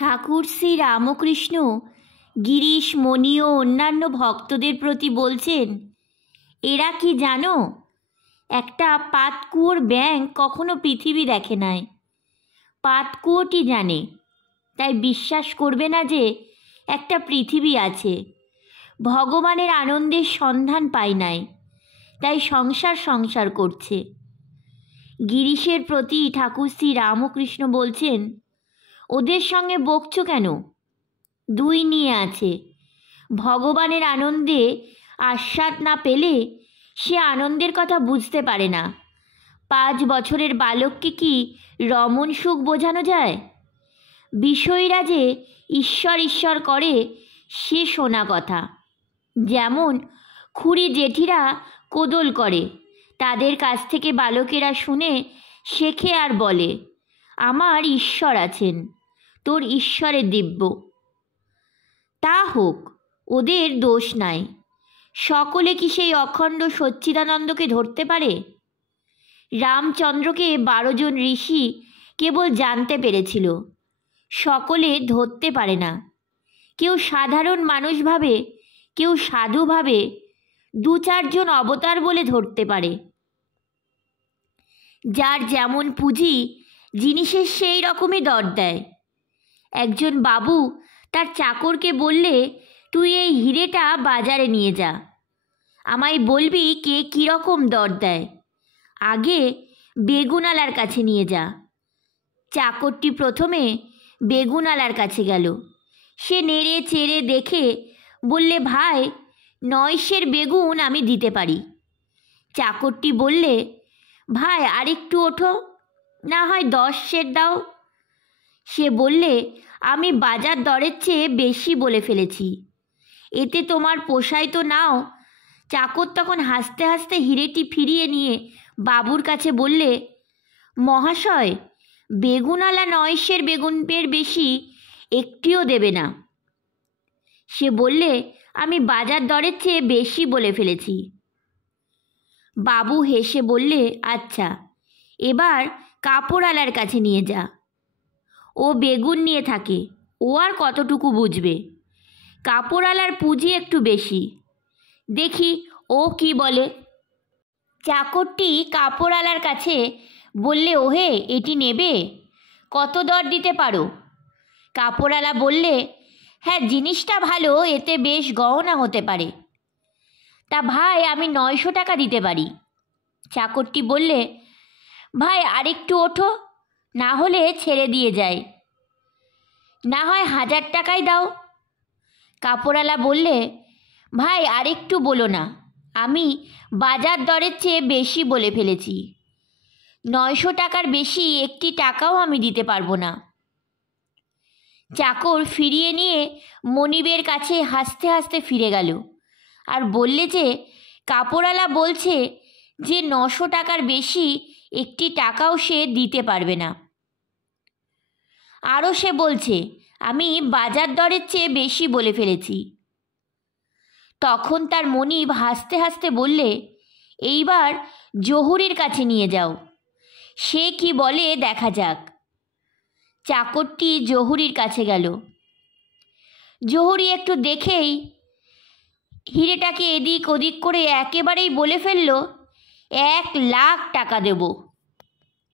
ঠাকুর শ্রী রামকৃষ্ণ গিরিশ, মণি ও অন্যান্য ভক্তদের প্রতি বলছেন, এরা কি জানো, একটা পাতকুয়োর ব্যাঙ কখনো পৃথিবী দেখে নাই। পাতকুয়োটি জানে, তাই বিশ্বাস করবে না যে একটা পৃথিবী আছে। ভগবানের আনন্দের সন্ধান পায় নাই, তাই সংসার সংসার করছে। গিরিশের প্রতি ঠাকুর শ্রী রামকৃষ্ণ বলছেন, ওদের সঙ্গে বকছো কেন? দুই নিয়ে আছে। ভগবানের আনন্দে আস্বাদ না পেলে সে আনন্দের কথা বুঝতে পারে না। 5 বছরের বালককে কি রমণ সুখ বোঝানো যায়? বিষয়ীরা যে ঈশ্বর ঈশ্বর করে সে শোনা কথা। যেমন খুড়ি জেঠিরা কোদল করে, তাদের কাছ থেকে বালকেরা শুনে শেখে আর বলে, আমার ঈশ্বর আছেন, তোর ঈশ্বরের দিব্য। তা হোক, ওদের দোষ নাই। সকলে কি সেই অখণ্ড সচ্চিদানন্দকে ধরতে পারে? রামচন্দ্রকে 12 জন ঋষি কেবল জানতে পেরেছিল, সকলে ধরতে পারে না। কেউ সাধারণ মানুষ ভাবে, কেউ সাধু ভাবে, 2-4 জন অবতার বলে ধরতে পারে। যার যেমন পুঁজি, জিনিসের সেই রকমই দর দেয়। একজন বাবু তার চাকরকে বললে, তুই এই হিরেটা বাজারে নিয়ে যা, আমায় বলবি কে কীরকম দর দেয়। আগে বেগুনালার কাছে নিয়ে যা। চাকরটি প্রথমে বেগুনালার কাছে গেল। সে নেড়ে চেড়ে দেখে বললে, ভাই, 9 সের বেগুন আমি দিতে পারি। চাকরটি বললে, ভাই আরেকটু ওঠো, না হয় 10 সের দাও। সে বললে, আমি বাজার দরের চেয়ে বেশি বলে ফেলেছি, এতে তোমার পোষায় তো নাও। চাকর তখন হাসতে হাসতে হিরেটি ফিরিয়ে নিয়ে বাবুর কাছে বললে, মহাশয়, বেগুনালা 9 সের বেগুনের বেশি একটিও দেবে না। সে বললে, আমি বাজার দরের চেয়ে বেশি বলে ফেলেছি। বাবু হেসে বললে, আচ্ছা, এবার কাপড়ওয়ালার কাছে নিয়ে যা। ও বেগুন নিয়ে থাকে, ও আর কতটুকু বুঝবে। কাপড়ওয়ালার পুঁজি একটু বেশি, দেখি ও কি বলে। চাকরটি কাপড়ওয়ালার কাছে বললে, ওহে, এটি নেবে? কত দর দিতে পারো? কাপড়ওয়ালা বললে, হ্যাঁ, জিনিসটা ভালো, এতে বেশ গহনা হতে পারে। তা ভাই, আমি 900 টাকা দিতে পারি। চাকরটি বললে, ভাই আরেকটু ওঠো, না হলে ছেড়ে দিয়ে যায়, না হয় 1000 টাকাই দাও। কাপড়ওয়ালা বললে, ভাই আরেকটু বলো না, আমি বাজার দরের চেয়ে বেশি বলে ফেলেছি, 900 টাকার বেশি একটি টাকাও আমি দিতে পারবো না। চাকর ফিরিয়ে নিয়ে মনিবের কাছে হাসতে হাসতে ফিরে গেল আর বললে যে, কাপড়ওয়ালা বলছে যে 900 টাকার বেশি একটি টাকাও সে দিতে পারবে না। আরও সে বলছে, আমি বাজার দরের চেয়ে বেশি বলে ফেলেছি। তখন তার মনিব হাসতে হাসতে বললে, এইবার জহুরির কাছে নিয়ে যাও, সে কি বলে দেখা যাক। চাকরটি জহুরির কাছে গেল। জহুরি একটু দেখেই হিরেটাকে এদিক ওদিক করে একেবারেই বলে ফেলল, 1 লাখ টাকা দেব।